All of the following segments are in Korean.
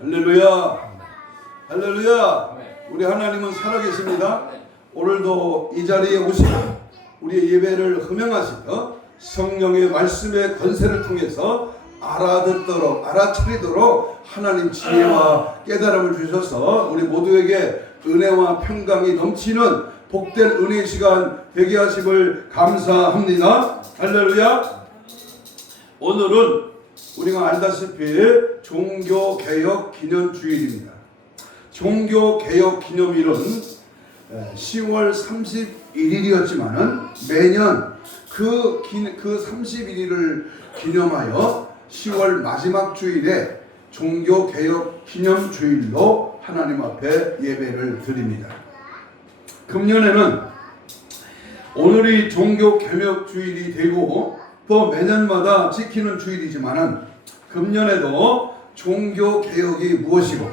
할렐루야. 할렐루야. 우리 하나님은 살아계십니다. 오늘도 이 자리에 오시고 우리의 예배를 허명하시며 성령의 말씀의 권세를 통해서 알아듣도록 알아차리도록 하나님 지혜와 깨달음을 주셔서 우리 모두에게 은혜와 평강이 넘치는 복된 은혜의 시간 되게 하심을 감사합니다. 할렐루야. 오늘은 우리가 알다시피 종교개혁 기념주일입니다. 종교개혁 기념일은 10월 31일이었지만은 매년 그 31일을 기념하여 10월 마지막 주일에 종교개혁 기념주일로 하나님 앞에 예배를 드립니다. 금년에는 오늘이 종교개혁 주일이 되고 또 매년마다 지키는 주일이지만은 금년에도 종교개혁이 무엇이고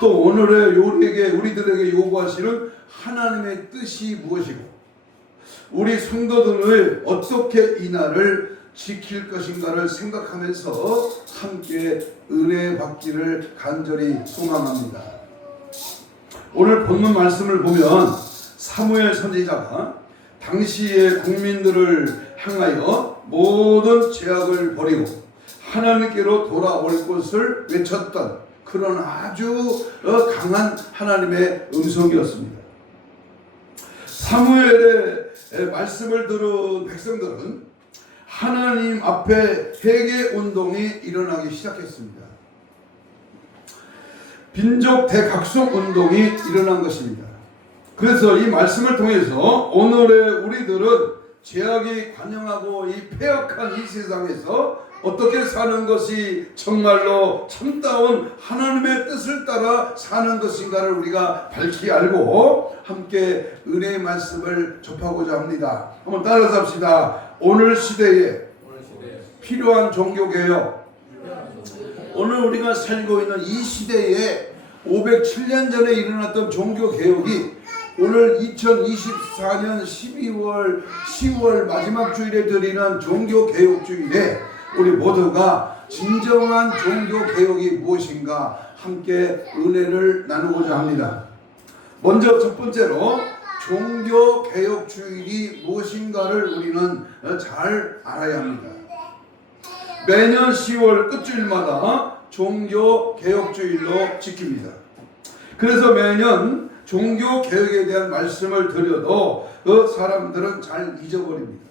또 오늘의 우리들에게 요구하시는 하나님의 뜻이 무엇이고 우리 성도들을 어떻게 이 날을 지킬 것인가를 생각하면서 함께 은혜 받기를 간절히 소망합니다. 오늘 본문 말씀을 보면 사무엘 선지자가 당시의 국민들을 향하여 모든 죄악을 버리고 하나님께로 돌아올 것을 외쳤던 그런 아주 강한 하나님의 음성이었습니다. 사무엘의 말씀을 들은 백성들은 하나님 앞에 회개 운동이 일어나기 시작했습니다. 민족 대각성 운동이 일어난 것입니다. 그래서 이 말씀을 통해서 오늘의 우리들은 죄악이 관영하고 이 폐악한 이 세상에서 어떻게 사는 것이 정말로 참다운 하나님의 뜻을 따라 사는 것인가를 우리가 밝히 알고 함께 은혜의 말씀을 접하고자 합니다. 한번 따라서 합시다. 오늘 시대에 필요한 종교개혁. 오늘 우리가 살고 있는 이 시대에 507년 전에 일어났던 종교개혁이 오늘 2024년 10월 마지막 주일에 드리는 종교개혁주일에 우리 모두가 진정한 종교개혁이 무엇인가 함께 은혜를 나누고자 합니다. 먼저 첫 번째로 종교개혁주일이 무엇인가를 우리는 잘 알아야 합니다. 매년 10월 끝주일마다 종교개혁주일로 지킵니다. 그래서 매년 종교개혁에 대한 말씀을 드려도 그 사람들은 잘 잊어버립니다.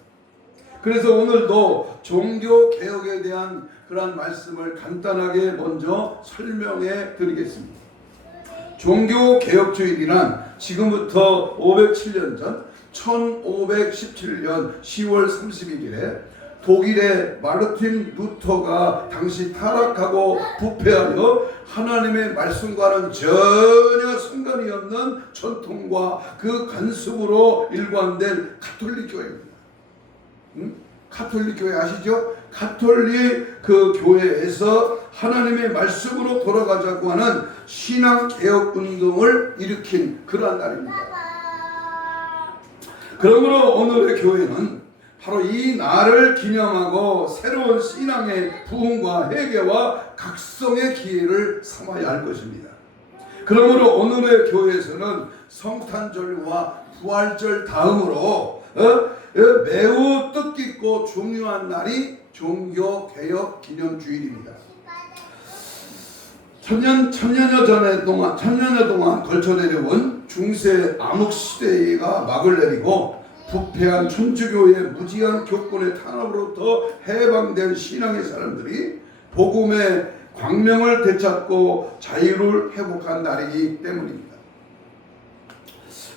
그래서 오늘도 종교개혁에 대한 그런 말씀을 간단하게 먼저 설명해 드리겠습니다. 종교개혁주일이란 지금부터 507년 전 1517년 10월 31일에 독일의 마르틴 루터가 당시 타락하고 부패하여 하나님의 말씀과는 전혀 상관이 없는 전통과 그 관습으로 일관된 가톨릭 교회입니다. 가톨릭 교회 아시죠? 가톨릭 그 교회에서 하나님의 말씀으로 돌아가자고 하는 신앙개혁 운동을 일으킨 그러한 날입니다. 그러므로 오늘의 교회는 바로 이 날을 기념하고 새로운 신앙의 부흥과 회개와 각성의 기회를 삼아야 할 것입니다. 그러므로 오늘의 교회에서는 성탄절과 부활절 다음으로 매우 뜻깊고 중요한 날이 종교개혁 기념주일입니다. 천년여 동안 걸쳐 내려온 중세 암흑시대가 막을 내리고 부패한 천주교의 무지한 교권의 탄압으로부터 해방된 신앙의 사람들이 복음의 광명을 되찾고 자유를 회복한 날이기 때문입니다.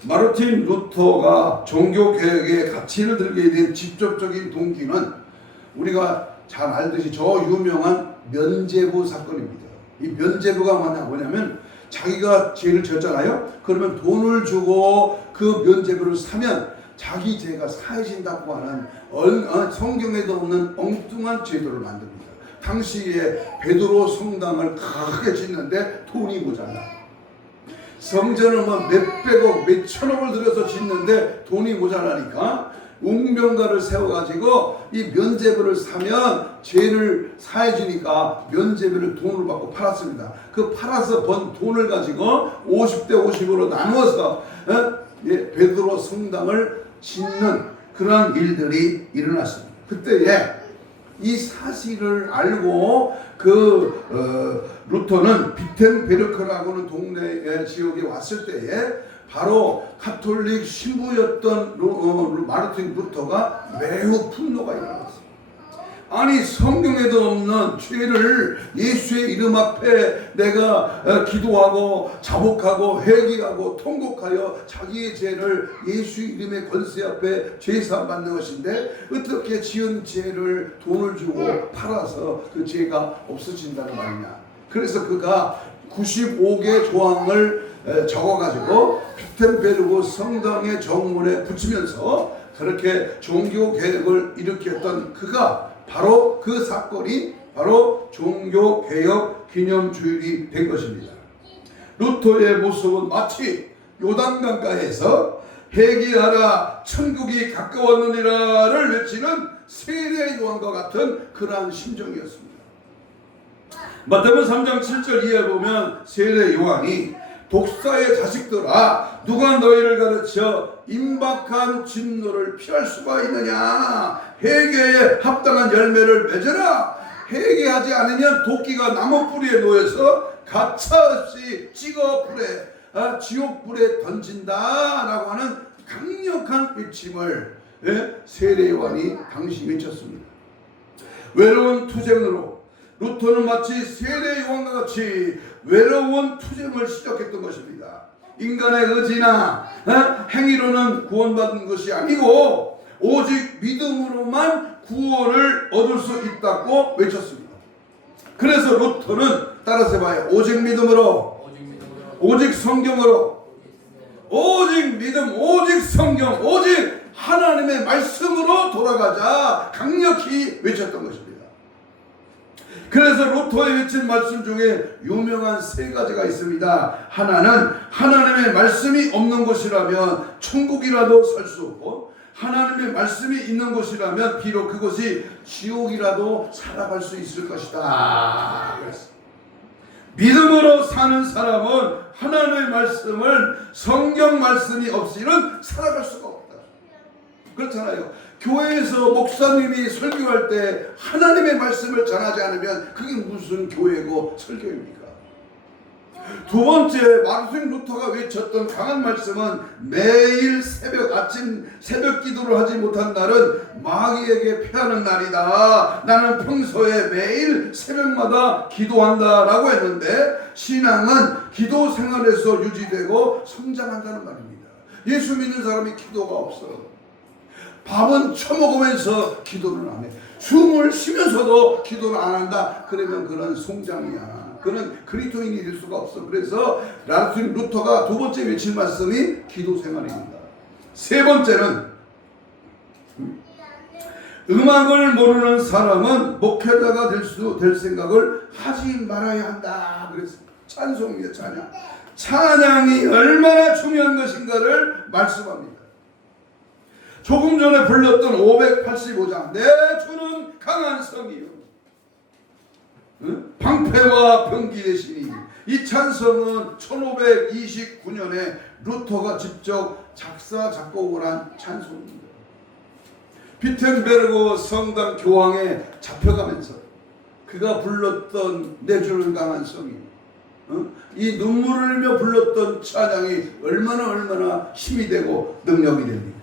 마르틴 루터가 종교개혁의 가치를 들게 된 직접적인 동기는 우리가 잘 알듯이 저 유명한 면죄부 사건입니다. 이 면죄부가 뭐냐면 자기가 죄를 졌잖아요. 그러면 돈을 주고 그 면죄부를 사면 자기 죄가 사해진다고 하는 성경에도 없는 엉뚱한 제도를 만듭니다. 당시에 베드로 성당을 크게 짓는데 돈이 모자라. 성전을 몇백억, 몇천억을 들여서 짓는데 돈이 모자라니까 웅병가를 세워가지고 이 면죄부를 사면 죄를 사해주니까 면죄부를 돈을 받고 팔았습니다. 그 팔아서 번 돈을 가지고 50대 50으로 나누어서 베드로 성당을 짓는 그러한 일들이 일어났습니다. 그때에 이 사실을 알고 루터는 비텐베르크라고는 동네 지역에 왔을 때에 바로 가톨릭 신부였던 마르틴 루터가 매우 분노가 일어났습니다. 아니 성경에도 없는 죄를 예수의 이름 앞에 내가 기도하고 자복하고 회개하고 통곡하여 자기의 죄를 예수 이름의 권세 앞에 죄사함 받는 것인데 어떻게 지은 죄를 돈을 주고 팔아서 그 죄가 없어진다는 말이냐. 그래서 그가 95개 조항을 적어가지고 비텐베르크 성당의 정문에 붙이면서 그렇게 종교 개혁을 일으켰던 그가 바로 그 사건이 바로 종교개혁 기념주일이 된 것입니다. 루터의 모습은 마치 요단강가에서 회개하라 천국이 가까웠느니라를 외치는 세례 요한과 같은 그러한 심정이었습니다. 마태복음 3장 7절 이하에 보면 세례 요한이 독사의 자식들아 누가 너희를 가르쳐 임박한 진노를 피할 수가 있느냐. 회개에 합당한 열매를 맺어라. 회개하지 않으면 도끼가 나무 뿌리에 놓여서 가차없이 찍어 불에 지옥 불에 던진다 라고 하는 강력한 외침을 세례 요한이 당시 외쳤습니다. 외로운 투쟁으로 루터는 마치 세례 요한과 같이 외로운 투쟁을 시작했던 것입니다. 인간의 의지나 행위로는 구원받은 것이 아니고 오직 믿음으로만 구원을 얻을 수 있다고 외쳤습니다. 그래서 루터는 따라서 해봐요. 오직 믿음으로, 오직 성경으로, 오직 믿음, 오직 성경, 오직 하나님의 말씀으로 돌아가자 강력히 외쳤던 것입니다. 그래서 루터의 외친 말씀 중에 유명한 세 가지가 있습니다. 하나는 하나님의 말씀이 없는 곳이라면 천국이라도 살 수 없고, 하나님의 말씀이 있는 곳이라면 비록 그곳이 지옥이라도 살아갈 수 있을 것이다. 믿음으로 사는 사람은 하나님의 말씀을 성경 말씀이 없이는 살아갈 수가 없다. 그렇잖아요. 교회에서 목사님이 설교할 때 하나님의 말씀을 전하지 않으면 그게 무슨 교회고 설교입니까? 두 번째, 마르틴 루터가 외쳤던 강한 말씀은 매일 아침 새벽 기도를 하지 못한 날은 마귀에게 패하는 날이다. 나는 평소에 매일 새벽마다 기도한다 라고 했는데, 신앙은 기도 생활에서 유지되고 성장한다는 말입니다. 예수 믿는 사람이 기도가 없어. 밥은 처먹으면서 기도를 안 해. 숨을 쉬면서도 기도를 안 한다. 그러면 그런 송장이야. 그는 그리스도인이 될 수가 없어. 그래서 마르틴 루터가 두 번째 외친 말씀이 기도 생활입니다. 세 번째는 음악을 모르는 사람은 목회자가 될 생각을 하지 말아야 한다. 그래서 찬송이에요. 찬양이 얼마나 중요한 것인가를 말씀합니다. 조금 전에 불렀던 585장 내 주는 강한 성이요 방패와 병기 되시니, 이 찬성은 1529년에 루터가 직접 작사 작곡을 한 찬송입니다. 비텐베르크 성당 교황에 잡혀가면서 그가 불렀던 내 주는 강한 성이, 이 눈물을 흘며 불렀던 찬양이 얼마나 힘이 되고 능력이 됩니다.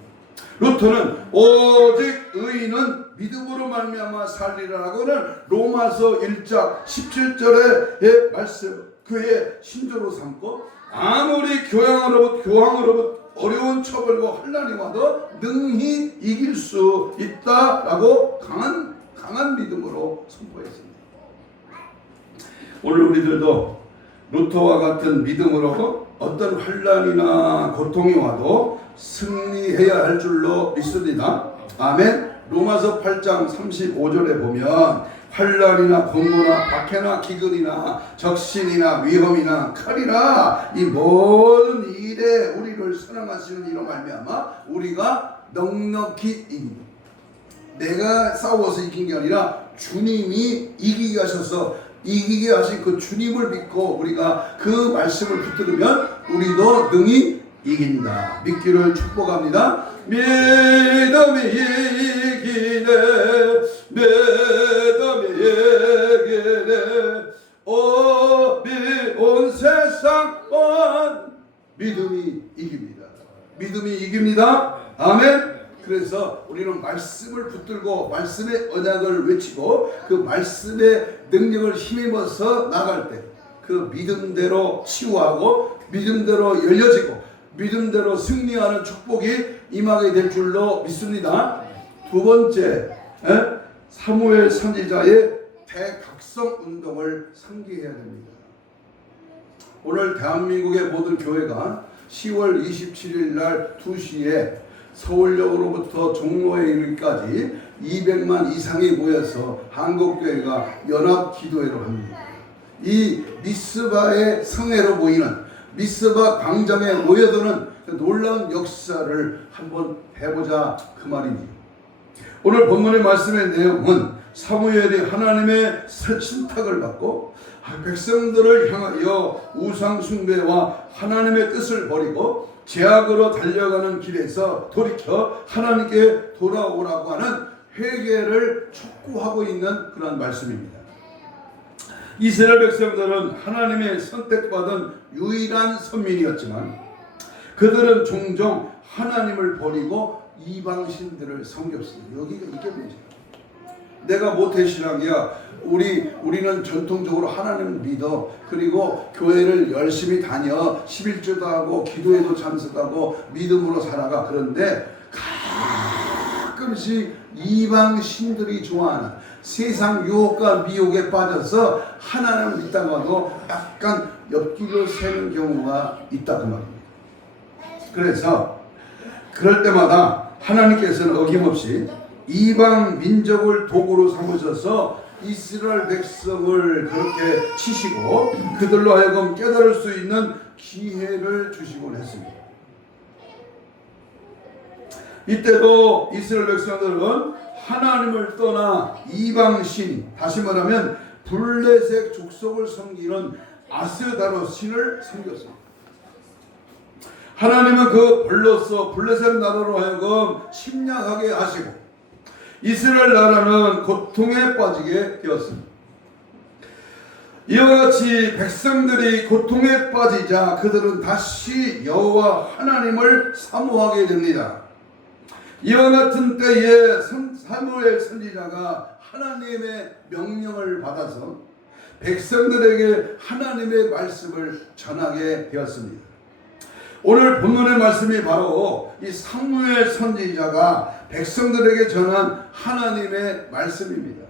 루터는 오직 의인은 믿음으로 말미암아 살리라라고는 로마서 1장 17절의 말씀 그의 신조로 삼고, 아무리 교황으로부터 어려운 처벌과 혼란이 와도 능히 이길 수 있다라고 강한 믿음으로 선포했습니다. 오늘 우리들도 루터와 같은 믿음으로 어떤 혼란이나 고통이 와도 승리해야 할 줄로 믿습니다. 아멘. 로마서 8장 35절에 보면 환난이나 공고나 박해나 기근이나 적신이나 위험이나 칼이나 이 모든 일에 우리를 사랑하시는 이로 말미암아 우리가 넉넉히 이깁니다. 내가 싸워서 이긴 게 아니라 주님이 이기게 하셔서 이기게 하신 그 주님을 믿고 우리가 그 말씀을 붙들으면 우리도 능히 이긴다. 믿기를 축복합니다. 믿음이 이기네, 믿음이 이기네, 온 세상 온 믿음이 이깁니다. 믿음이 이깁니다. 아멘. 그래서 우리는 말씀을 붙들고 말씀의 언약을 외치고 그 말씀의 능력을 힘입어서 나갈 때 그 믿음대로 치유하고 믿음대로 열려지고 믿음대로 승리하는 축복이 임하게 될 줄로 믿습니다. 두 번째, 사무엘 선지자의 대각성 운동을 상기해야 됩니다. 오늘 대한민국의 모든 교회가 10월 27일 날 2시에 서울역으로부터 종로에 이르기까지 200만 이상이 모여서 한국교회가 연합기도회를 합니다. 이 미스바의 성회로 모이는 미스바 광장에 모여드는 그 놀라운 역사를 한번 해보자 그 말입니다. 오늘 본문의 말씀의 내용은 사무엘이 하나님의 신탁을 받고 백성들을 향하여 우상 숭배와 하나님의 뜻을 버리고 죄악으로 달려가는 길에서 돌이켜 하나님께 돌아오라고 하는 회개를 촉구하고 있는 그런 말씀입니다. 이스라엘 백성들은 하나님의 선택받은 유일한 선민이었지만 그들은 종종 하나님을 버리고 이방신들을 섬겼습니다. 여기가 이게 문제예요. 내가 모태신앙이야. 우리는 전통적으로 하나님을 믿어. 그리고 교회를 열심히 다녀. 11조도 하고 기도에도 참석하고 믿음으로 살아가. 그런데 가끔씩 이방 신들이 좋아하는 세상 유혹과 미혹에 빠져서 하나님을 믿다가도 약간 옆길로 새는 경우가 있다 그 말입니다. 그래서 그럴 때마다 하나님께서는 어김없이 이방 민족을 도구로 삼으셔서 이스라엘 백성을 그렇게 치시고 그들로 하여금 깨달을 수 있는 기회를 주시곤 했습니다. 이때도 이스라엘 백성들은 하나님을 떠나 이방신, 다시 말하면 블레셋 족속을 섬기는 아스다롯 신을 섬겼습니다. 하나님은 그 벌로서 블레셋 나라로 하여금 침략하게 하시고 이스라엘 나라는 고통에 빠지게 되었습니다. 이와 같이 백성들이 고통에 빠지자 그들은 다시 여호와 하나님을 사모하게 됩니다. 이와 같은 때에 사무엘 선지자가 하나님의 명령을 받아서 백성들에게 하나님의 말씀을 전하게 되었습니다. 오늘 본문의 말씀이 바로 이 사무엘 선지자가 백성들에게 전한 하나님의 말씀입니다.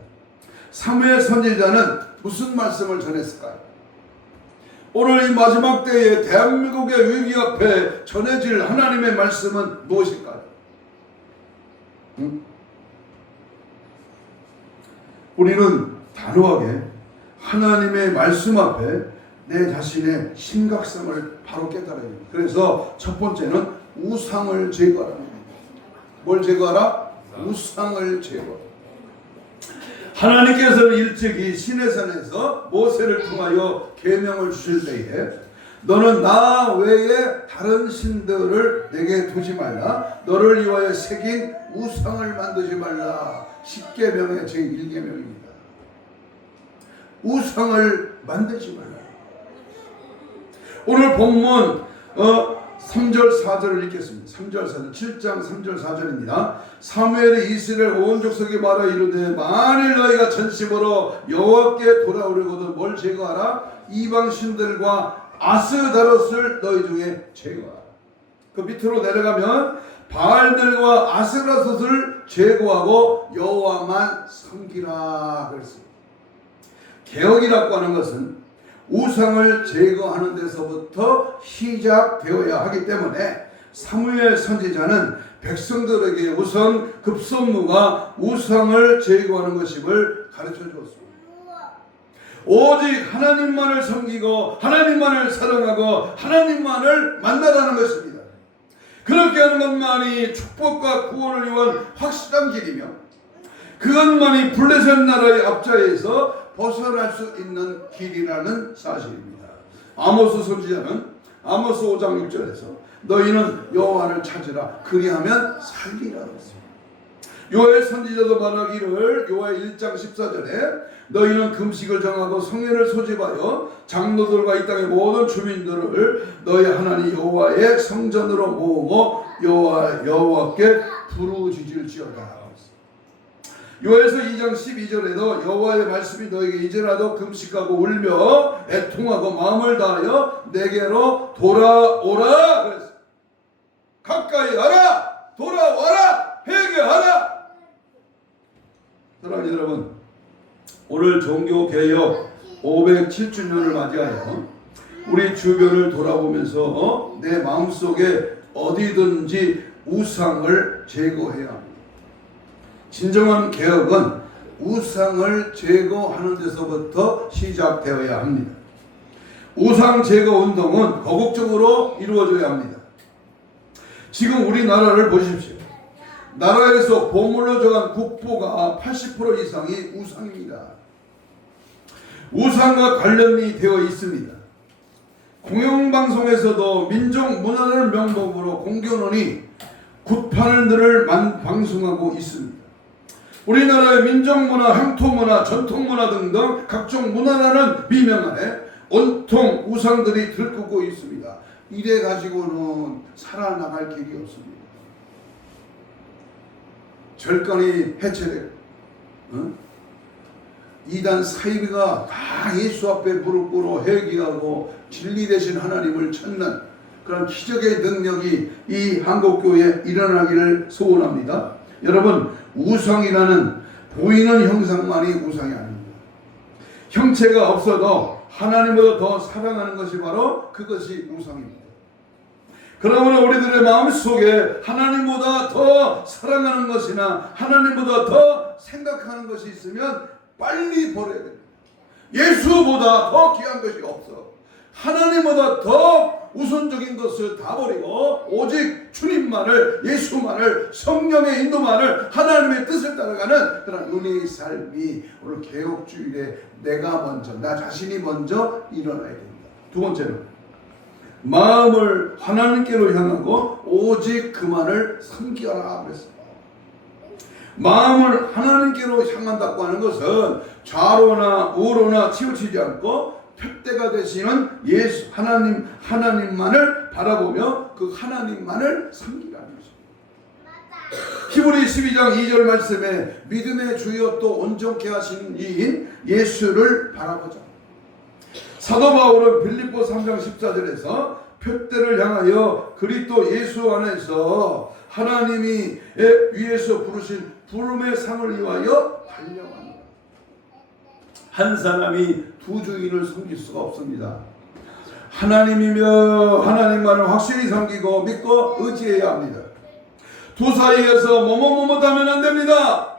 사무엘 선지자는 무슨 말씀을 전했을까요? 오늘 이 마지막 때에 대한민국의 위기 앞에 전해질 하나님의 말씀은 무엇일까요? 우리는 단호하게 하나님의 말씀 앞에 내 자신의 심각성을 바로 깨달아야 됩니다. 그래서 첫 번째는 우상을 제거하라. 뭘 제거하라? 우상을 제거하라. 하나님께서는 일찍이 시내산에서 모세를 통하여 계명을 주실 때에 너는 나 외에 다른 신들을 내게 두지 말라. 너를 위하여 새긴 우상을 만들지 말라. 10계명의 제1계명입니다. 우상을 만들지 말라. 오늘 본문 3절 4절을 읽겠습니다. 3절 4절 7장 3절 4절입니다. 사무엘이 이스라엘 온 족속에 말하 이르되 만일 너희가 전심으로 여호와께 돌아오려거든 뭘 제거하라? 이방 신들과 아스다롯을 너희 중에 제거하라. 그 밑으로 내려가면 바알들과 아스라롯을 제거하고 여호와만 섬기라 그랬습니다. 개혁이라고 하는 것은 우상을 제거하는 데서부터 시작되어야 하기 때문에 사무엘 선지자는 백성들에게 우선 급선무가 우상을 제거하는 것임을 가르쳐 주었습니다. 오직 하나님만을 섬기고 하나님만을 사랑하고 하나님만을 만나라는 것입니다. 그렇게 하는 것만이 축복과 구원을 위한 확실한 길이며 그것만이 블레셋 나라의 압자에서 벗어날 수 있는 길이라는 사실입니다. 아모스 선지자는 아모스 5장 6절에서 너희는 여호와를 찾으라 그리하면 살리라 그랬습니다. 요엘 선지자도 말하기를 요엘 1장 14절에 너희는 금식을 정하고 성회를 소집하여 장로들과 이 땅의 모든 주민들을 너희 하나님 여호와의 성전으로 모으고 여호와께 부르짖을지어다. 요엘서 2장 12절에도 여호와의 말씀이 너에게 이제라도 금식하고 울며 애통하고 마음을 다하여 내게로 돌아오라 그랬어요. 가까이 하라, 돌아와라, 회개하라. 사랑하는 여러분, 오늘 종교개혁 507주년을 맞이하여 우리 주변을 돌아보면서 내 마음속에 어디든지 우상을 제거해야 합니다. 진정한 개혁은 우상을 제거하는 데서부터 시작되어야 합니다. 우상 제거 운동은 거국적으로 이루어져야 합니다. 지금 우리나라를 보십시오. 나라에서 보물로 정한 국보가 80% 이상이 우상입니다. 우상과 관련이 되어 있습니다. 공영방송에서도 민족문화를 명목으로 공견원이 굿판을 늘 방송하고 있습니다. 우리나라의 민족문화, 향토문화, 전통문화 등등 각종 문화라는 비명 아래 온통 우상들이 들끓고 있습니다. 이래 가지고는 살아나갈 길이 없습니다. 절간이 해체되고 이단 사이비가 다 예수 앞에 무릎 꿇어 회개하고 진리 되신 하나님을 찾는 그런 기적의 능력이 이 한국교회에 일어나기를 소원합니다. 여러분, 우상이라는 보이는 형상만이 우상이 아닙니다. 형체가 없어도 하나님보다 더 사랑하는 것이 바로 그것이 우상입니다. 그러므로 우리들의 마음속에 하나님보다 더 사랑하는 것이나 하나님보다 더 생각하는 것이 있으면 빨리 버려야 됩니다. 예수보다 더 귀한 것이 없어. 하나님보다 더 우선적인 것을 다 버리고 오직 주님만을, 예수만을, 성령의 인도만을, 하나님의 뜻을 따라가는 그런 은혜의 삶이 오늘 개혁주일에 내가 먼저, 나 자신이 먼저 일어나야 됩니다. 두 번째로 마음을 하나님께로 향하고 오직 그만을 섬기라 그랬습니다. 마음을 하나님께로 향한다고 하는 것은 좌로나 우로나 치우치지 않고 표대가 되시는 예수 하나님만을 바라보며 그 하나님만을 섬기라는 것입니다. 히브리 12장 2절 말씀에 믿음의 주여 또 온전케 하시는 이인 예수를 바라보자. 사도 바울은 빌립보 3장 14절에서 표대를 향하여 그리스도 예수 안에서 하나님이 위에서 부르신 부름의 상을 위하여 달려간다. 한 사람이 두 주인을 섬길 수가 없습니다. 하나님이며 하나님만을 확실히 섬기고 믿고 의지해야 합니다. 두 사이에서 뭐뭐뭐뭐하면 안 됩니다.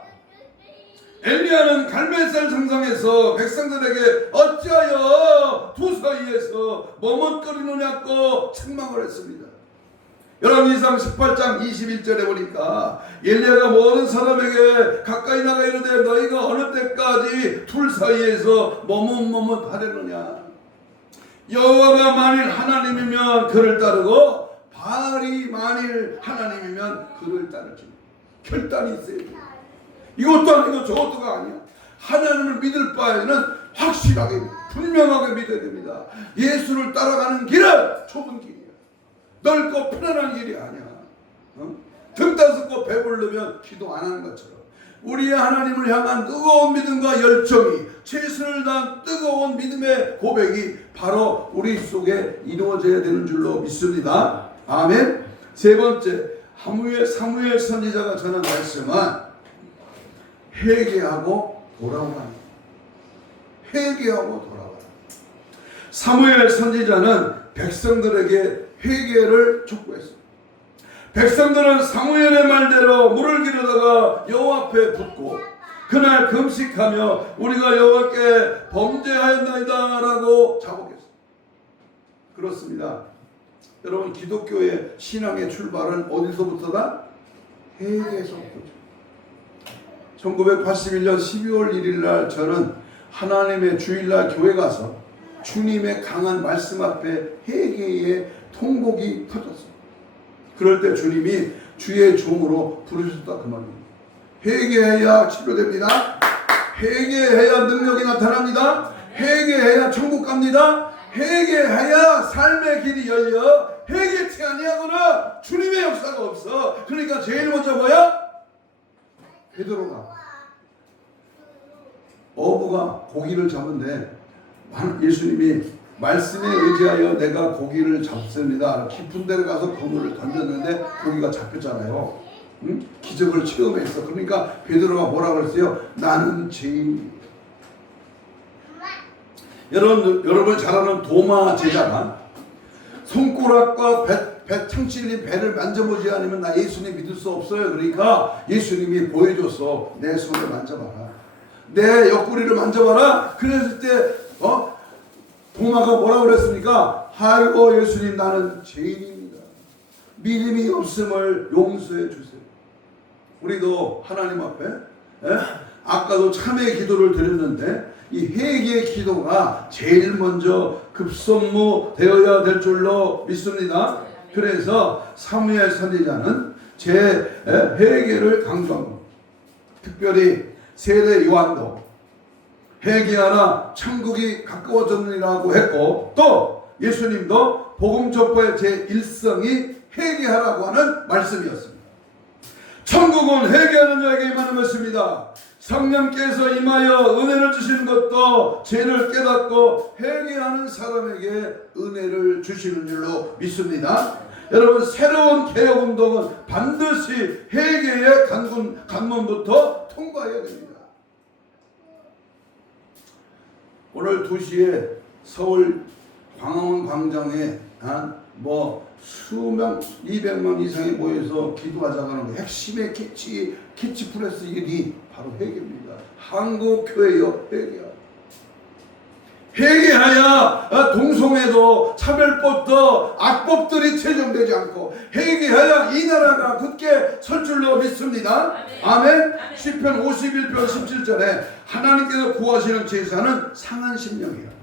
엘리야는 갈멜살 상상에서 백성들에게 어찌하여 두 사이에서 머뭇거리느냐고 책망을 했습니다. 열왕기상 18장 21절에 보니까 엘리야가 모든 사람에게 가까이 나가 이르되 너희가 어느 때까지 둘 사이에서 머뭇머뭇하려느냐. 여호와가 만일 하나님이면 그를 따르고 바알이 만일 하나님이면 그를 따르지. 결단이 있어야 돼요. 이것도 아니고 저것도가 아니야. 하나님을 믿을 바에는 확실하게 분명하게 믿어야 됩니다. 예수를 따라가는 길은 좁은 길이야. 넓고 편안한 길이 아니야. 등 따숩고 배부르면 기도 안 하는 것처럼 우리의 하나님을 향한 뜨거운 믿음과 열정이 최선을 다한 뜨거운 믿음의 고백이 바로 우리 속에 이루어져야 되는 줄로 믿습니다. 아멘. 세 번째, 사무엘 선지자가 전한 말씀은 회개하고 돌아오라. 회개하고 돌아오라. 사무엘 선지자는 백성들에게 회개를 촉구했습니다. 백성들은 사무엘의 말대로 물을 기르다가 여호와 앞에 붓고 그날 금식하며 우리가 여호와께 범죄하였나이다 라고 자복했습니다. 그렇습니다. 여러분, 기독교의 신앙의 출발은 어디서부터다? 회개에서부터죠. 1981년 12월 1일 날 저는 하나님의 주일날 교회 가서 주님의 강한 말씀 앞에 회개의 통곡이 터졌어요. 그럴 때 주님이 주의 종으로 부르셨다 그 말입니다. 회개해야 치료됩니다. 회개해야 능력이 나타납니다. 회개해야 천국 갑니다. 회개해야 삶의 길이 열려. 회개치 아니하거나 주님의 역사가 없어. 그러니까 제일 먼저 뭐야? 베드로가 어부가 고기를 잡은데 예수님이 말씀에 의지하여 내가 고기를 잡습니다. 깊은 데를 가서 그물을 던졌는데 고기가 잡혔잖아요. 응? 기적을 체험했어. 그러니까 베드로가 뭐라고 그랬어요? 나는 죄인입니다. 여러분 잘 아는 도마 제자가 손가락과 배 창실린 배를 만져보지 않으면 나 예수님 믿을 수 없어요. 그러니까 예수님이 보여줬어. 내 손을 만져봐라. 내 옆구리를 만져봐라. 그랬을 때 도마가 뭐라고 그랬습니까? 아이고 예수님 나는 죄인입니다. 믿음이 없음을 용서해 주세요. 우리도 하나님 앞에 아까도 참회 기도를 드렸는데 이 회개의 기도가 제일 먼저 급선무 되어야 될 줄로 믿습니다. 그래서 사무엘 선지자는 제 회개를 강조합니다. 특별히 세례 요한도 회개하라 천국이 가까워졌느니라고 했고, 또 예수님도 복음 전파의 제1성이 회개하라고 하는 말씀이었습니다. 천국은 회개하는 자에게 임하는 것입니다. 성령께서 임하여 은혜를 주시는 것도 죄를 깨닫고 회개하는 사람에게 은혜를 주시는 줄로 믿습니다. 여러분, 새로운 개혁운동은 반드시 회개의 관문부터 통과해야 됩니다. 오늘 2시에 서울 광화문 광장에 수명 200만 이상이 모여서 기도하자고 하는 핵심의 캐치프레스 일이 바로 회개입니다. 한국교회여 회개하야 동성애도 차별법도 악법들이 제정되지 않고 회개하야 이 나라가 굳게 설 줄로 믿습니다. 아멘. 시편 51편 17절에 하나님께서 구하시는 제사는 상한 심령이에요.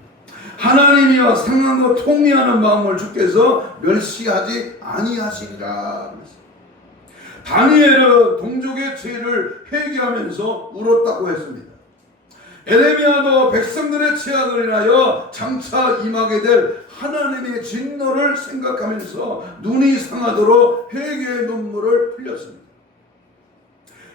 하나님이여 상하고 통미하는 마음을 주께서 멸시하지 아니하시리라. 다니엘은 동족의 죄를 회개하면서 울었다고 했습니다. 에레미야도 백성들의 죄악을 인하여 장차 임하게 될 하나님의 진노를 생각하면서 눈이 상하도록 회개의 눈물을 흘렸습니다.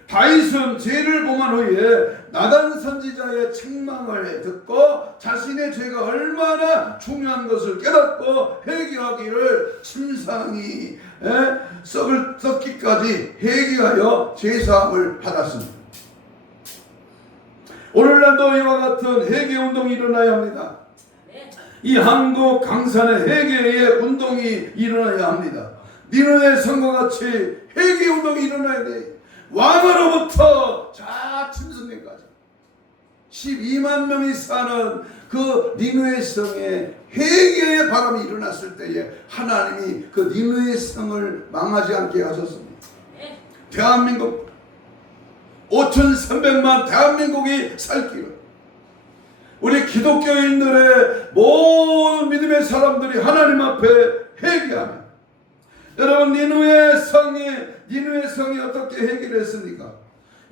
다윗은 죄를 범한 후에 나단 선지자의 책망을 듣고 자신의 죄가 얼마나 중요한 것을 깨닫고 회개하기를 침상이 썩기까지 회개하여 죄사함을 받았습니다. 오늘날도 이와 같은 회개운동이 일어나야 합니다. 이 한국 강산의 회개의 운동이 일어나야 합니다. 니느웨 성과 같이 회개운동이 일어나야 돼. 왕으로부터 침승리까지 12만 명이 사는 그 니느웨 성에 회개의 바람이 일어났을 때에 하나님이 그 니느웨 성을 망하지 않게 하셨습니다. 대한민국 5,300만 대한민국이 살 길을 우리 기독교인들의 모든 믿음의 사람들이 하나님 앞에 회개하면, 여러분 니느웨 성이 어떻게 해결했습니까?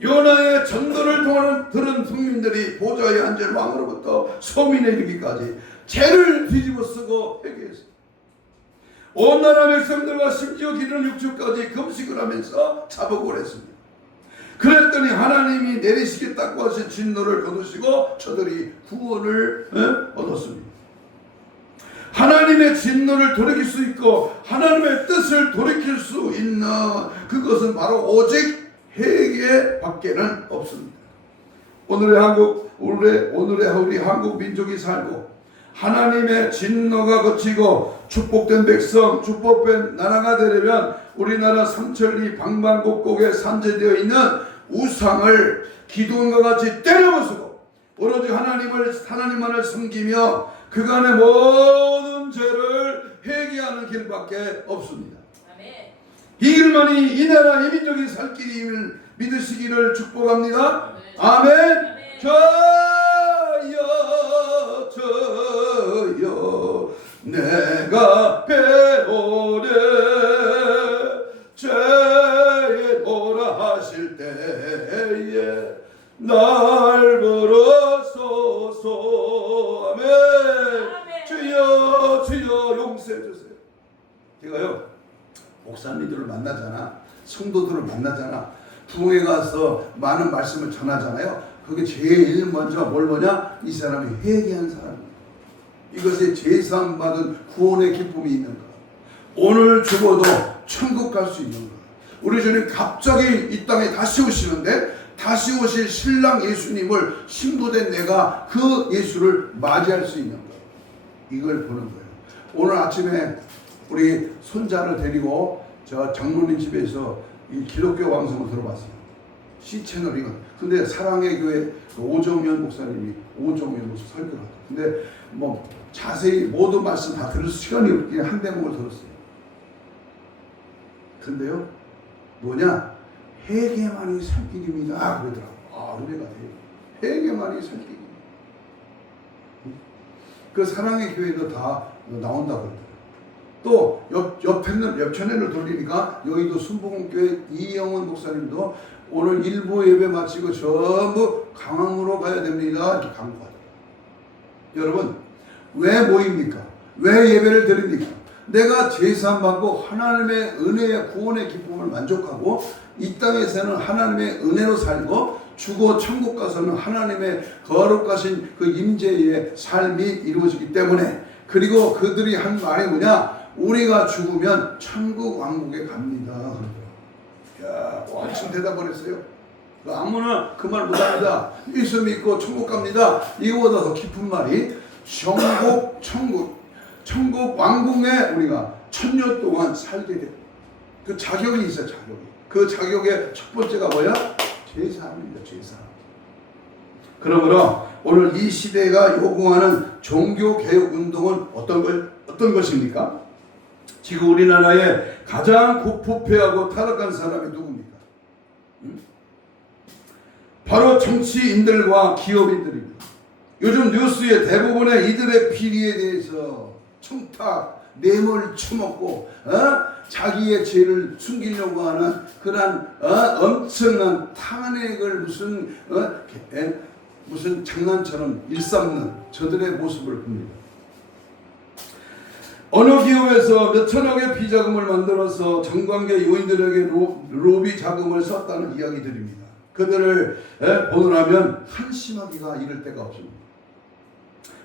요나의 전도를 들은 국민들이 보좌에 앉은 왕으로부터 소민에 이르기까지 죄를 뒤집어 쓰고 회개했습니다. 온 나라 백성들과 심지어 기른 육축까지 금식을 하면서 자복을 했습니다. 그랬더니 하나님이 내리시겠다고 하신 진노를 거두시고 저들이 구원을 얻었습니다. 하나님의 진노를 돌이킬 수 있고 하나님의 뜻을 돌이킬 수 있는 그것은 바로 오직 회개 밖에는 없습니다. 오늘의 우리 한국 민족이 살고 하나님의 진노가 거치고 축복된 백성, 축복된 나라가 되려면 우리나라 삼천리 방방곡곡에 산재되어 있는 우상을 기도원과 같이 때려부수고 오로지 하나님만을 섬기며 그간의 모든 죄를 회개하는 길밖에 없습니다. 아멘. 이 길만이 이 나라 이 민족이 살 길임을 믿으시기를 축복합니다. 아멘. 저여 내가 배오래 죄에 오라 하실 때에 날 벌어소서. 아멘. 주여 주여 용서해 주세요. 제가요 목사님들을 만나잖아, 성도들을 만나잖아, 부흥회 가서 많은 말씀을 전하잖아요. 그게 제일 먼저 뭘 보냐? 이 사람이 회개한 사람이에요. 이것에 제사함 받은 구원의 기쁨이 있는가? 오늘 죽어도 천국 갈 수 있는가? 우리 주님 갑자기 이 땅에 다시 오시는데 다시 오실 신랑 예수님을 신부된 내가 그 예수를 맞이할 수 있는가? 이걸 보는 거예요. 오늘 아침에 우리 손자를 데리고 저 장로님 집에서 이 기독교 방송을 들어봤어요. C채널이건. 근데 사랑의 교회 오정현 목사님이 설교를 하죠. 근데 뭐 자세히 모든 말씀 다 들을 시간이 없기에 한 대목을 들었어요. 근데요, 뭐냐? 회개만이 살 길입니다. 그러더라고. 은혜가 돼요. 회개만이 살 길입니다. 그 사랑의 교회도 다 나온다고 그러더라고요. 또 옆 채널을 돌리니까 여의도 순복음교회 이영원 목사님도 오늘 일부 예배 마치고 전부 강항으로 가야 됩니다. 이렇게 강구하더라고요. 여러분, 왜 모입니까? 왜 예배를 드립니까? 내가 제사함 받고 하나님의 은혜의 구원의 기쁨을 만족하고 이 땅에서는 하나님의 은혜로 살고 죽어 천국 가서는 하나님의 거룩하신 그 임재의 삶이 이루어지기 때문에, 그리고 그들이 한 말이 뭐냐? 우리가 죽으면 천국 왕국에 갑니다. 야, 완전 대답을 했어요. 아무나 그 말 못합니다. 예수 믿고 천국 갑니다. 이거보다 더 깊은 말이 천국 왕국에 우리가 1000년 동안 살게 돼. 그 자격이 있어요. 자격이. 그 자격의 첫 번째가 뭐야? 제사함입니다. 제사함. 그러므로 오늘 이 시대가 요구하는 종교개혁 운동은 어떤 것입니까? 지금 우리나라에 가장 부패하고 타락한 사람이 누굽니까? 바로 정치인들과 기업인들입니다. 요즘 뉴스에 대부분의 이들의 비리에 대해서 청탁, 뇌물 처먹고 자기의 죄를 숨기려고 하는 그런 엄청난 탄핵을 무슨 장난처럼 일삼는 저들의 모습을 봅니다. 어느 기업에서 몇천억의 비자금을 만들어서 정관계 요인들에게 로비 자금을 썼다는 이야기들입니다. 그들을 보느라면 한심하기가 이를 데가 없습니다.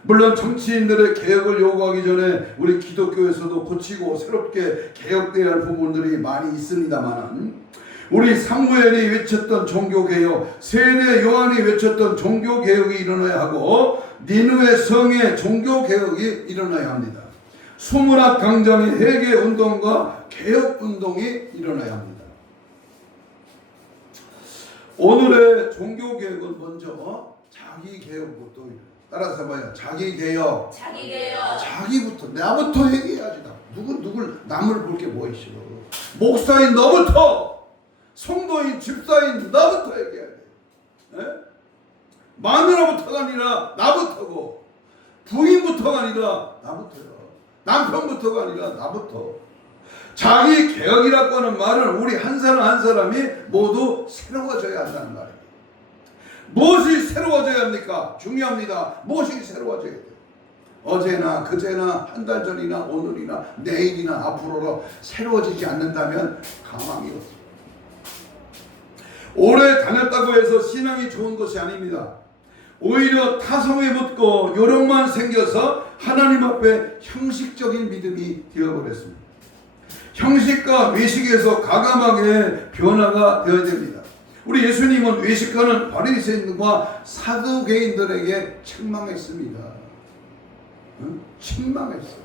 물론 정치인들의 개혁을 요구하기 전에 우리 기독교에서도 고치고 새롭게 개혁돼야 할 부분들이 많이 있습니다만, 우리 사무엘이 외쳤던 종교개혁, 세례 요한이 외쳤던 종교개혁이 일어나야 하고 니느웨 성의 종교개혁이 일어나야 합니다. 수문학 강장의 회개운동과 개혁운동이 일어나야 합니다. 오늘의 종교개혁은 먼저 자기개혁부터 일어나요. 따라서 봐요. 자기개혁. 자기부터. 나부터 회개해야지. 누굴 남을 볼 게 뭐 있어. 목사인 너부터, 성도인 집사인 너부터 회개해야 돼. 마누라부터가 아니라 나부터고, 부인부터가 아니라 나부터요. 남편부터가 아니라 나부터. 자기 개혁이라고 하는 말은 우리 한 사람 한 사람이 모두 새로워져야 한다는 말이에요. 무엇이 새로워져야 합니까? 중요합니다. 무엇이 새로워져야 돼요? 어제나 그제나 한 달 전이나 오늘이나 내일이나 앞으로로 새로워지지 않는다면 가망이 없어요. 오래 다녔다고 해서 신앙이 좋은 것이 아닙니다. 오히려 타성에 붙고 요령만 생겨서 하나님 앞에 형식적인 믿음이 되어버렸습니다. 형식과 외식에서 과감하게 변화가 되어야 됩니다. 우리 예수님은 외식하는 바리새인과 사두개인들에게 책망했습니다. 책망했어.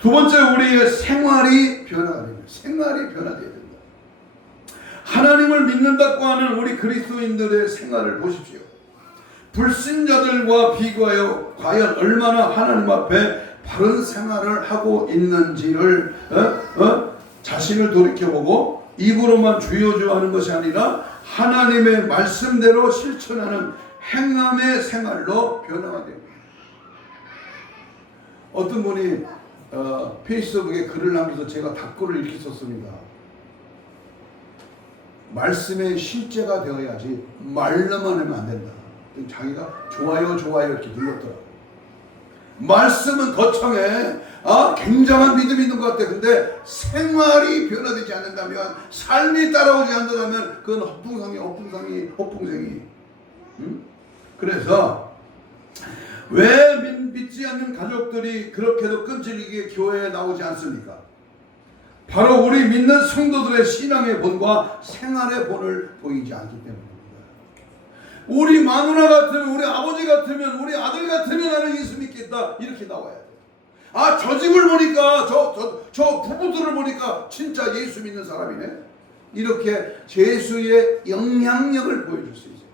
두 번째, 우리의 생활이 변화가 됩니다. 생활이 변화되어야 됩니다. 하나님을 믿는다고 하는 우리 그리스도인들의 생활을 보십시오. 불신자들과 비교하여 과연 얼마나 하나님 앞에 바른 생활을 하고 있는지를 자신을 돌이켜보고 입으로만 주여주하는 것이 아니라 하나님의 말씀대로 실천하는 행함의 생활로 변화가 됩니다. 어떤 분이 페이스북에 글을 남겨서 제가 답글을 이렇게 썼습니다. 말씀의 실제가 되어야지 말로만 하면 안 된다. 자기가 좋아요 이렇게 눌렀더라고요. 말씀은 거창해. 굉장한 믿음이 있는 것 같아. 근데 생활이 변화되지 않는다면, 삶이 따라오지 않는다면 그건 허풍성이. 그래서 왜 믿지 않는 가족들이 그렇게도 끈질기게 교회에 나오지 않습니까? 바로 우리 믿는 성도들의 신앙의 본과 생활의 본을 보이지 않기 때문입니다. 우리 마누라 같으면, 우리 아버지 같으면, 우리 아들 같으면 나는 예수 믿겠다 이렇게 나와야 돼. 저 집을 보니까, 저 부부들을 보니까 진짜 예수 믿는 사람이네. 이렇게 예수의 영향력을 보여줄 수 있어요.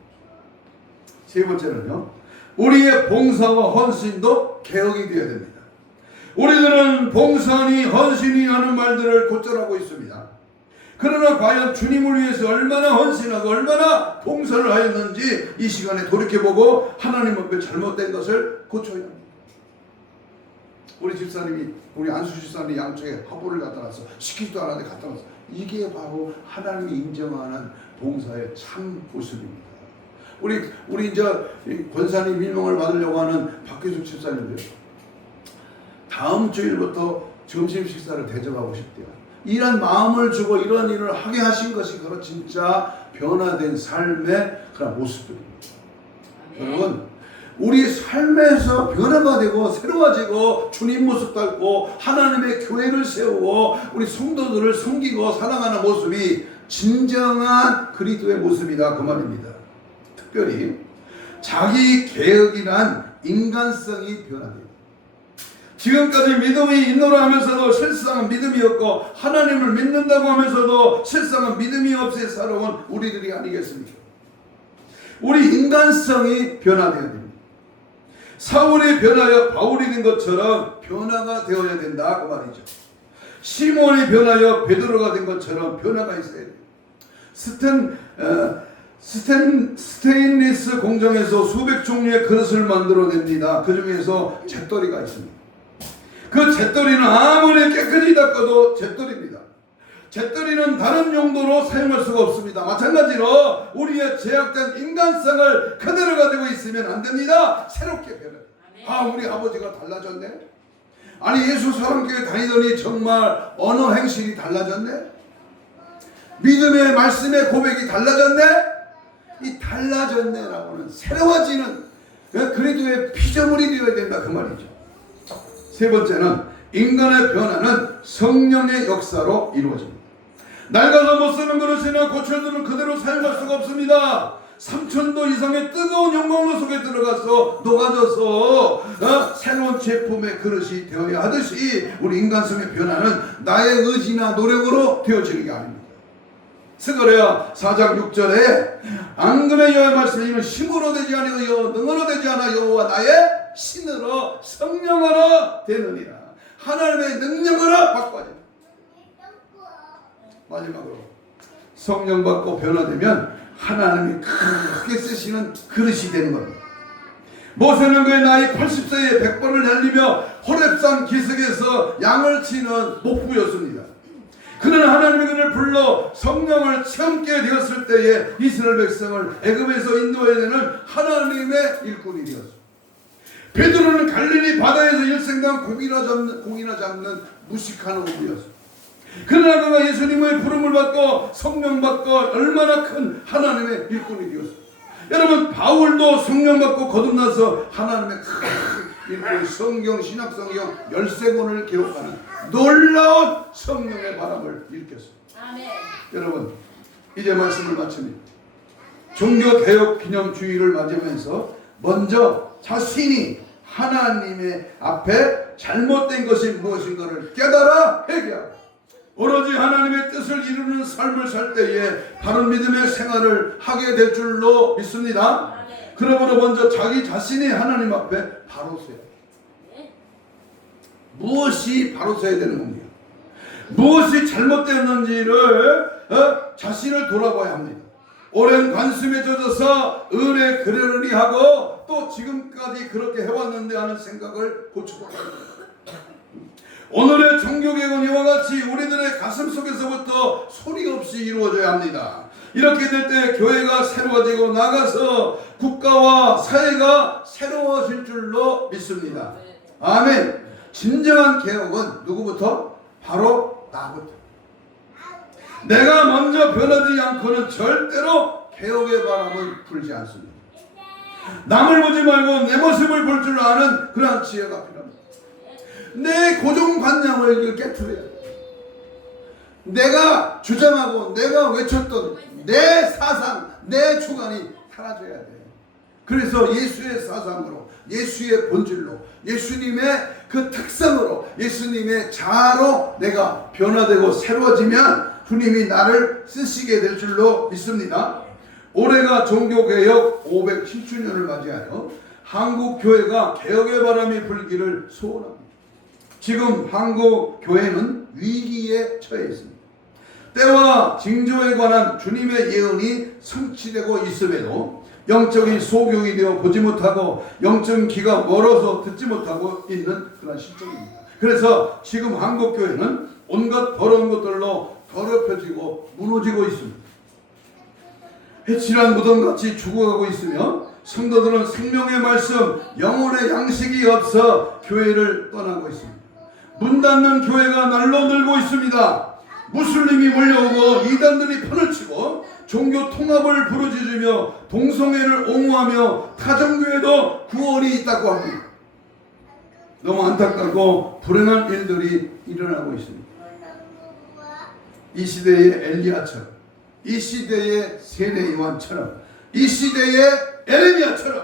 세 번째는요, 우리의 봉사와 헌신도 개혁이 되어야 됩니다. 우리들은 봉사니 헌신이 하는 말들을 곧잘 하고 있습니다. 그러나 과연 주님을 위해서 얼마나 헌신하고 얼마나 봉사를 하였는지 이 시간에 돌이켜보고 하나님 앞에 잘못된 것을 고쳐야 합니다. 우리 집사님이, 우리 안수 집사님이 양쪽에 화보를 갖다 놨어. 시키지도 않았는데 갖다 놨어. 이게 바로 하나님이 인정하는 봉사의 참 모습입니다. 우리 이제 권사님 밀명을 받으려고 하는 박규숙 집사님들, 다음 주일부터 점심 식사를 대접하고 싶대요. 이런 마음을 주고 이런 일을 하게 하신 것이 바로 진짜 변화된 삶의 그런 모습들입니다. 여러분, 우리 삶에서 변화가 되고 새로워지고 주님 모습 닮고 하나님의 교회를 세우고 우리 성도들을 섬기고 사랑하는 모습이 진정한 그리스도의 모습이다, 그 말입니다. 특별히 자기 개혁이란 인간성이 변화됩니다. 지금까지 믿음이 있노라 하면서도 실상은 믿음이 없고 하나님을 믿는다고 하면서도 실상은 믿음이 없이 살아온 우리들이 아니겠습니까? 우리 인간성이 변화되어야 됩니다. 사울이 변하여 바울이 된 것처럼 변화가 되어야 된다, 그 말이죠. 시몬이 변하여 베드로가 된 것처럼 변화가 있어야 돼요. 스테인리스 공장에서 수백 종류의 그릇을 만들어냅니다. 그 중에서 잿더리가 있습니다. 그 잿더리는 아무리 깨끗이 닦아도 잿더리입니다. 잿더리는 다른 용도로 사용할 수가 없습니다. 마찬가지로 우리의 제약된 인간성을 그대로 가지고 있으면 안 됩니다. 새롭게 변해. 우리 아버지가 달라졌네. 아니, 예수 사람교회 다니더니 정말 언어 행실이 달라졌네. 믿음의 말씀의 고백이 달라졌네. 이 달라졌네라고는 새로워지는 그리스도의 피조물이 되어야 된다, 그 말이죠. 세 번째는 인간의 변화는 성령의 역사로 이루어집니다. 낡아서 못 쓰는 그릇이나 고쳐두는 그대로 사용할 수가 없습니다. 3000도 이상의 뜨거운 영광로 속에 들어가서 녹아져서 새로운 제품의 그릇이 되어야 하듯이 우리 인간성의 변화는 나의 의지나 노력으로 되어지는 게 아닙니다. 스가랴 4장 6절에 앙금의 여호와의 말씀에 이는 힘으로 되지 아니하여 능으로 되지 않아 여호와 나의 신으로 성령으로 되느니라. 하나님의 능력으로 바꿔야 마지막으로 성령 받고 변화되면 하나님이 크게 쓰시는 그릇이 되는 겁니다. 모세는 그의 나이 80세에 100번을 달리며 호렙산 기슭에서 양을 치는 목부였습니다. 그는 하나님이 그를 불러 성령을 체험케 되었을 때에 이스라엘 백성을 애굽에서 인도해야 되는 하나님의 일꾼이 되었습니다. 베드로는 갈릴리 바다에서 일생당 고기나 잡는 무식한 어부였습니다. 그러나 그가 예수님의 부름을 받고 성령 받고 얼마나 큰 하나님의 일꾼이 되었습니다. 여러분, 바울도 성령 받고 거듭나서 하나님의 큰 일꾼, 성경, 신약성경 13권을 기록하는 놀라운 성령의 바람을 일으켰습니다. 아멘. 여러분, 이제 말씀을 마칩니다. 종교개혁 기념주의를 맞으면서 먼저 자신이 하나님의 앞에 잘못된 것이 무엇인가를 깨달아 회개하고 오로지 하나님의 뜻을 이루는 삶을 살 때에 바른 믿음의 생활을 하게 될 줄로 믿습니다. 그러므로 먼저 자기 자신이 하나님 앞에 바로 서야 무엇이 바로 서야 되는 겁니까? 무엇이 잘못되었는지를 자신을 돌아봐야 합니다. 오랜 관심에 젖어서 을에 그러려니 하고 또 지금까지 그렇게 해왔는데 하는 생각을 고쳐봐야 합니다. 오늘의 종교개혁은 이와 같이 우리들의 가슴 속에서부터 소리 없이 이루어져야 합니다. 이렇게 될 때 교회가 새로워지고 나가서 국가와 사회가 새로워질 줄로 믿습니다. 아멘. 진정한 개혁은 누구부터? 바로 나부터. 내가 먼저 변하지 않고는 절대로 개혁의 바람을 불지 않습니다. 남을 보지 말고 내 모습을 볼 줄 아는 그러한 지혜가 필요합니다. 내 고정관념을 깨트려야 돼요. 내가 주장하고 내가 외쳤던 내 사상, 내 주관이 사라져야 돼요. 그래서 예수의 사상으로, 예수의 본질로, 예수님의 그 특성으로, 예수님의 자아로 내가 변화되고 새로워지면 주님이 나를 쓰시게 될 줄로 믿습니다. 올해가 종교개혁 510주년을 맞이하여 한국교회가 개혁의 바람이 불기를 소원합니다. 지금 한국교회는 위기에 처해 있습니다. 때와 징조에 관한 주님의 예언이 성취되고 있음에도 영적인 소경이 되어 보지 못하고 영적인 귀가 멀어서 듣지 못하고 있는 그런 시점입니다. 그래서 지금 한국교회는 온갖 더러운 것들로 더럽혀지고 무너지고 있습니다. 해칠한 무덤같이 죽어가고 있으며 성도들은 생명의 말씀, 영혼의 양식이 없어 교회를 떠나고 있습니다. 문 닫는 교회가 날로 늘고 있습니다. 무슬림이 몰려오고 이단들이 판을 치고 종교 통합을 부르짖으며 동성애를 옹호하며 타정교회도 구원이 있다고 합니다. 너무 안타깝고 불행한 일들이 일어나고 있습니다. 이 시대의 엘리야처럼, 이 시대의 세례 요한처럼, 이 시대의 에레미야처럼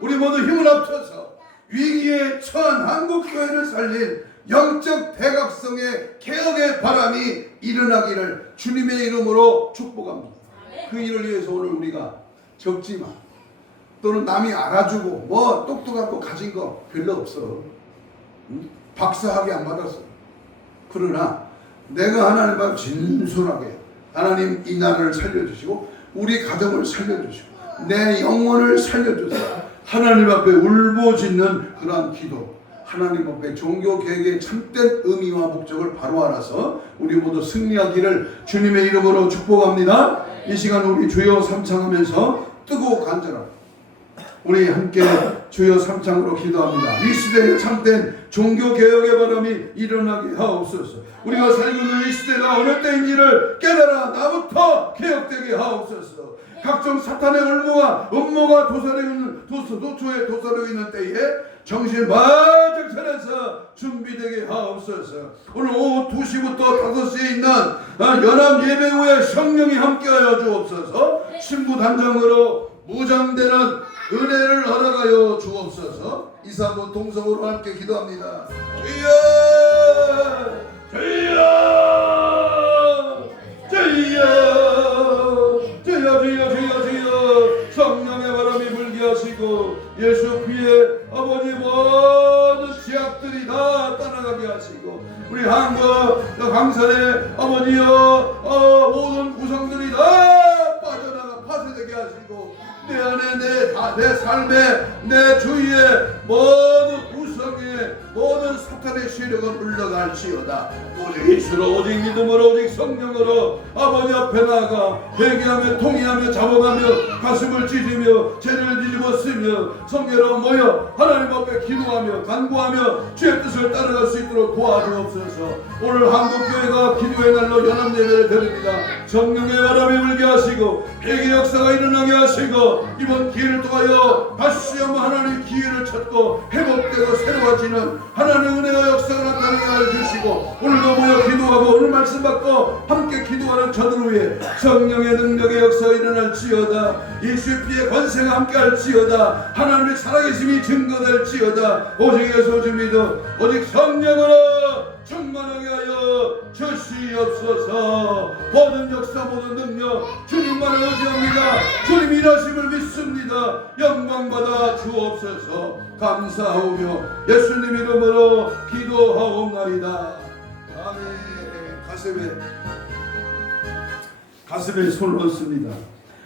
우리 모두 힘을 합쳐서 위기에 처한 한국교회를 살린 영적 대각성의 개혁의 바람이 일어나기를 주님의 이름으로 축복합니다. 그 일을 위해서 오늘 우리가 적지만 또는 남이 알아주고 뭐 똑똑하고 가진 거 별로 없어. 박사학위 안 받았어. 그러나 내가 하나님 앞에 진솔하게 하나님 이 나라를 살려주시고 우리 가정을 살려주시고 내 영혼을 살려주세요. 하나님 앞에 울부짖는 그러한 기도, 하나님 앞에 종교개혁의 참된 의미와 목적을 바로 알아서 우리 모두 승리하기를 주님의 이름으로 축복합니다. 이 시간 우리 주여 삼창하면서 뜨고 간절하고 우리 함께 주여 삼창으로 기도합니다. 이 시대에 참된 종교개혁의 바람이 일어나게 하옵소서. 우리가 살고 있는 이 시대가 어느 때인지를 깨달아 나부터 개혁되게 하옵소서. 각종 사탄의 음모가 도초에 도사리고 있는 때에 정신 바짝 차려서 준비되게 하옵소서. 오늘 오후 2시부터 5시에 있는 연합 예배 후에 성령이 함께하여 주옵소서. 신부 단장으로 무장되는 은혜를 허락하여 주옵소서. 이사부 동성으로 함께 기도합니다. 주여 주여 주여 주여 주여 주여 주여 성령의 바람이 불게 하시고 예수 피해 아버지 모든 지약들이 다 떠나가게 하시고 우리 한국 강산의 아버지여 모든 구성들이 다 빠져나가 파쇄되게 하시고 내 안에 내 삶에 내 주위에 모든 구성에 모든 사탄의 세력은 물러갈지어다. 오직 예수로 오직 믿음으로 오직 성령으로 아버지 앞에 나아가 회개하며 통회하며 자복하며 가슴을 찢으며 죄를 뒤집어쓰며 성결로 모여 하나님 앞에 기도하며 간구하며 주의 뜻을 따라갈 수 있도록 도와주옵소서. 오늘 한국교회가 기도의 날로 연합 예배를 드립니다. 성령의 바람이 불게 하시고 회개 역사가 일어나게 하시고 이번 기회를 통하여 다시 한번 하나님 기회를 찾고 회복되고 새로워지는 하나님의 은혜와 역사가 나타나게 해주시고 오늘도 모여 기도하고 오늘 말씀 받고 함께 기도하는 저들 위해 성령의 능력의 역사가 일어날지어다. 예수의 피의 권세가 함께할지어다. 하나님의 살아계심이 증거될지어다. 오직 예수 믿어 오직 성령으로 충만하게 하여 주시옵소서. 주시옵소서. 모든 역사 모든 능력 주님만을 의지합니다. 주님 일하심을 믿습니다. 영광받아 주옵소서. 감사하오며 예수님 이름으로 기도하옵나이다. 아멘. 가슴에 손을 얹습니다.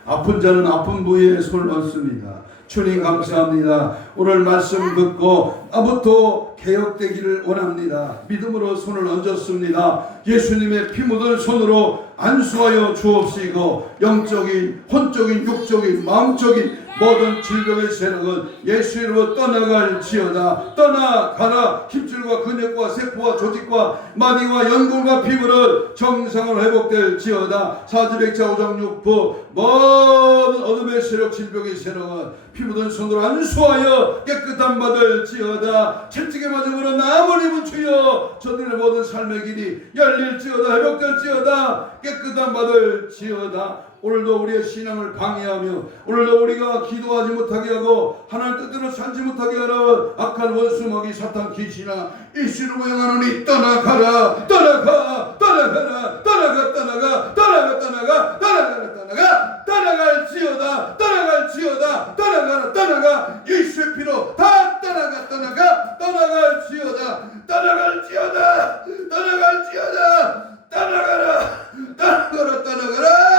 아픈 자는 아픈 부위에 손을 얹습니다. 주님 감사합니다. 오늘 말씀 듣고 아무도 개혁되기를 원합니다. 믿음으로 손을 얹었습니다. 예수님의 피 묻은 손으로 안수하여 주옵시고 영적인, 혼적인, 육적인, 마음적인 모든 질병의 세력은 예수 이름으로 떠나갈지어다. 떠나가라. 힘줄과 근육과 세포와 조직과 마디와 연골과 피부는 정상으로 회복될지어다. 사지백자 오장육부 모든 어둠의 세력 질병의 세력은 피 묻은 손으로 안수하여 깨끗한 받을지어다. 채찍에 맞음으로 나무를 입은 주여 저들의 모든 삶의 길이 열릴지어다. 회복될지어다. 깨끗한 받을지어다. 오늘도 우리의 신앙을 방해하며 오늘도 우리가 기도하지 못하게 하고 하나님 뜻대로 살지 못하게 하는 악한 원수마귀 사탄 귀신아 이씨를 모양하노니 떠나가라. 떠나가. 떠나가라. 떠나가. 떠나가. 떠나가. 떠나가. 떠나가라. 떠나가. 떠나갈지어다. 떠나갈지어다. 떠나가라. 떠나가. 예수의 피로 다 떠나가. 떠나가. 떠나갈지어다. 떠나갈지어다. 떠나갈지어다. 떠나가라. 떠나가라. 떠나가라.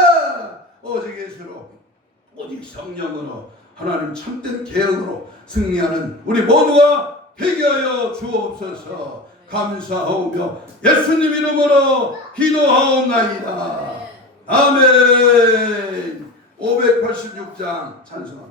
오직 예수로 오직 성령으로 하나님 참된 개혁으로 승리하는 우리 모두가 되게 하여 주옵소서. 감사하오며 예수님 이름으로 기도하옵나이다. 아멘. 586장 찬송합니다.